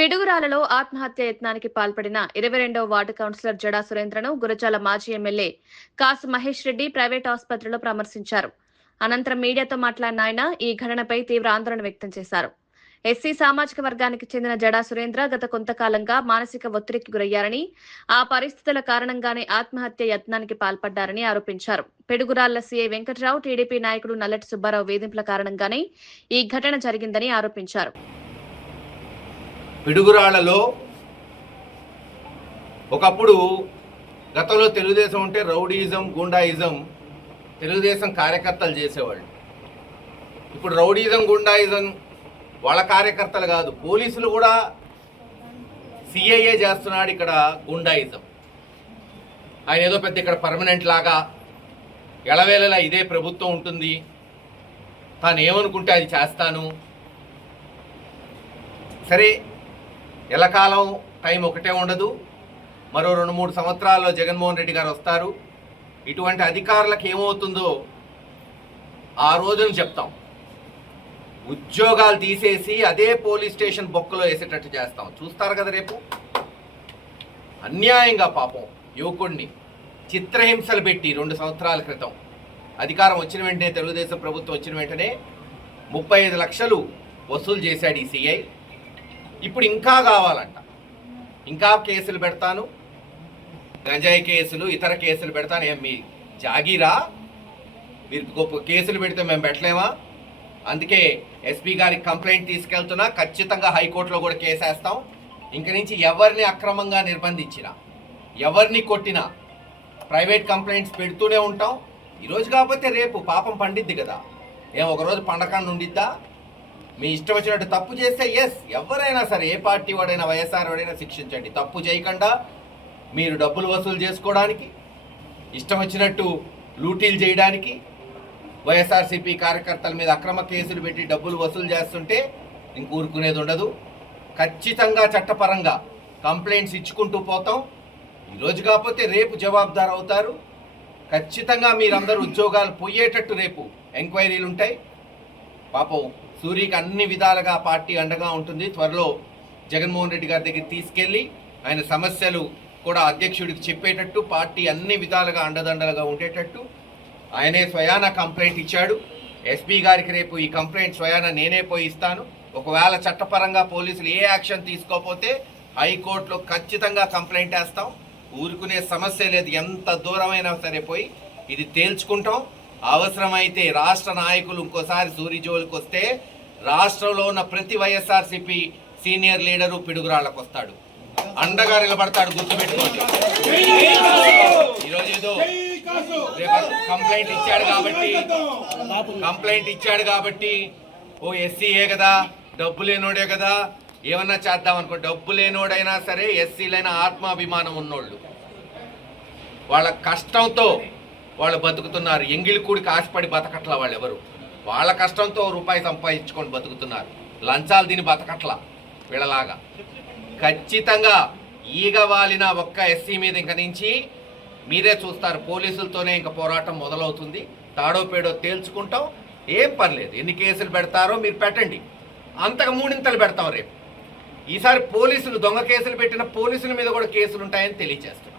పిడుగురాలలో ఆత్మహత్య యత్నానికి పాల్పడిన 22వ ward councillor Jada సురేంద్రను Gurazala మాజీ ఎమ్మెల్యే కాసు మహేష్ రెడ్డి ప్రైవేట్ ఆసుపత్రిలో పరామర్శించారు. అనంతరం మీడియాతో మాట్లాడిన ఆయన ఈ ఘటనపై తీవ్ర ఆందోళన వ్యక్తం చేశారు. ఎస్సీ సామాజిక వర్గానికి చెందిన జడా సురేంద్ర గత కొంతకాలంగా మానసిక ఒత్తిడికి గురయ్యారని, ఆ పరిస్థితుల కారణంగానే ఆత్మహత్య యత్నానికి పాల్పడ్డారని ఆరోపించారు. పిడుగురాళ్ల సీఐ వెంకట్రావు, టీడీపీ నాయకుడు నల్లటి సుబ్బారావు వేధింపుల కారణంగానే ఈ ఘటన జరిగిందని ఆరోపించారు. పిడుగురాళ్లలో ఒకప్పుడు గతంలో తెలుగుదేశం ఉంటే రౌడీయిజం, గుండాయిజం తెలుగుదేశం కార్యకర్తలు చేసేవాళ్ళు. ఇప్పుడు రౌడీయిజం, గుండాయిజం వాళ్ళ కార్యకర్తలు కాదు, పోలీసులు కూడా సిఐఏ చేస్తున్నాడు ఇక్కడ గుండాయిజం. ఆయన ఏదో పెద్ద ఇక్కడ పర్మనెంట్ లాగా ఎళవేళలా ఇదే ప్రభుత్వం ఉంటుంది, తాను ఏమనుకుంటే అది చేస్తాను. సరే, ఎలకాలం టైం ఒకటే ఉండదు, మరో 2-3 సంవత్సరాల్లో జగన్మోహన్ రెడ్డి గారు వస్తారు. ఇటువంటి అధికారులకు ఏమవుతుందో ఆ రోజున చెప్తాం. ఉద్యోగాలు తీసేసి అదే పోలీస్ స్టేషన్ బొక్కలో వేసేటట్టు చేస్తాం. చూస్తారు కదా రేపు. అన్యాయంగా పాపం యువకుడిని చిత్రహింసలు పెట్టి 2 సంవత్సరాల క్రితం అధికారం వచ్చిన వెంటనే, తెలుగుదేశం ప్రభుత్వం వచ్చిన వెంటనే 35 లక్షలు వసూలు చేశాడు ఈ సిఐ. ఇప్పుడు ఇంకా కావాలంట, ఇంకా కేసులు పెడతాను, గంజాయి కేసులు, ఇతర కేసులు పెడతాను. ఏం మీ జాగీరా? మీరు గొప్ప కేసులు పెడితే మేము పెట్టలేమా? అందుకే ఎస్పీ గారికి కంప్లైంట్ తీసుకెళ్తున్నా, ఖచ్చితంగా హైకోర్టులో కూడా కేసేస్తాం. ఇంక నుంచి ఎవరిని అక్రమంగా నిర్బంధించినా, ఎవరిని కొట్టినా ప్రైవేట్ కంప్లైంట్స్ పెడుతూనే ఉంటాం. ఈరోజు కాకపోతే రేపు పాపం పండిద్ది కదా. ఒకరోజు పండగ ఉండిద్దా? మీ ఇష్టం వచ్చినట్టు తప్పు చేస్తే ఎవరైనా సరే, ఏ పార్టీ వాడైనా, వైఎస్ఆర్ వాడైనా శిక్షించండి. తప్పు చేయకుండా మీరు డబ్బులు వసూలు చేసుకోవడానికి, ఇష్టం వచ్చినట్టు లూటీలు చేయడానికి, వైఎస్ఆర్సీపీ కార్యకర్తల మీద అక్రమ కేసులు పెట్టి డబ్బులు వసూలు చేస్తుంటే ఇంక ఊరుకునేది ఉండదు. ఖచ్చితంగా చట్టపరంగా కంప్లైంట్స్ ఇచ్చుకుంటూ పోతాం. ఈరోజు కాకపోతే రేపు జవాబుదారు అవుతారు. ఖచ్చితంగా మీరందరూ ఉద్యోగాలు పోయేటట్టు రేపు ఎంక్వైరీలు ఉంటాయి. పాపం సూరికి అన్ని విధాలుగా పార్టీ అండగా ఉంటుంది. త్వరలో జగన్మోహన్ రెడ్డి గారి దగ్గర తీసుకెళ్ళి ఆయన సమస్యలు కూడా అధ్యక్షుడికి చెప్పేటట్టు, పార్టీ అన్ని విధాలుగా అండదండలుగా ఉండేటట్టు ఆయనే స్వయాన కంప్లైంట్ ఇచ్చాడు. ఎస్పీ గారికి రేపు ఈ కంప్లైంట్ స్వయాన నేనే పోయి ఇస్తాను. ఒకవేళ చట్టపరంగా పోలీసులు ఏ యాక్షన్ తీసుకోకపోతే హైకోర్టులో ఖచ్చితంగా కంప్లైంట్ వేస్తాం. ఊరుకునే సమస్య లేదు. ఎంత దూరమైనా సరే పోయి ఇది తేల్చుకుంటాం. అవసరమైతే రాష్ట్ర నాయకులు ఇంకోసారి సూరి జోలికి వస్తే రాష్ట్రంలో ఉన్న ప్రతి వైఎస్ఆర్సీపీ సీనియర్ లీడరు పిడుగురాళ్లకు వస్తాడు, అండగా నిలబడతాడు. గుర్తుపెట్టుకోండి. ఈరోజు ఏదో కంప్లైంట్ ఇచ్చాడు కాబట్టి ఓ ఎస్సీయే కదా, డబ్బు లేనోడే కదా, ఏమన్నా చేద్దాం అనుకో. డబ్బు లేనోడైనా సరే, ఎస్సీలైనా ఆత్మాభిమానం ఉన్నోళ్ళు, వాళ్ళ కష్టంతో వాళ్ళు బతుకుతున్నారు. ఎంగిలి కూడికి ఆశపడి బతకట్ల వాళ్ళు ఎవరు. వాళ్ళ కష్టంతో రూపాయి సంపాదించుకొని బతుకుతున్నారు. లంచాలు తిని బతకట్ల వీళ్ళలాగా. ఖచ్చితంగా ఈగ వాలిన ఒక్క ఎస్సీ మీద ఇంక నుంచి మీరే చూస్తారు. పోలీసులతోనే ఇంక పోరాటం మొదలవుతుంది. తాడో పేడో తేల్చుకుంటాం. ఏం పర్లేదు, ఎన్ని కేసులు పెడతారో మీరు పెట్టండి, అంతకు 3 పెడతాం రేపు. ఈసారి పోలీసులు దొంగ కేసులు పెట్టిన పోలీసుల మీద కూడా కేసులు ఉంటాయని తెలియజేస్తారు.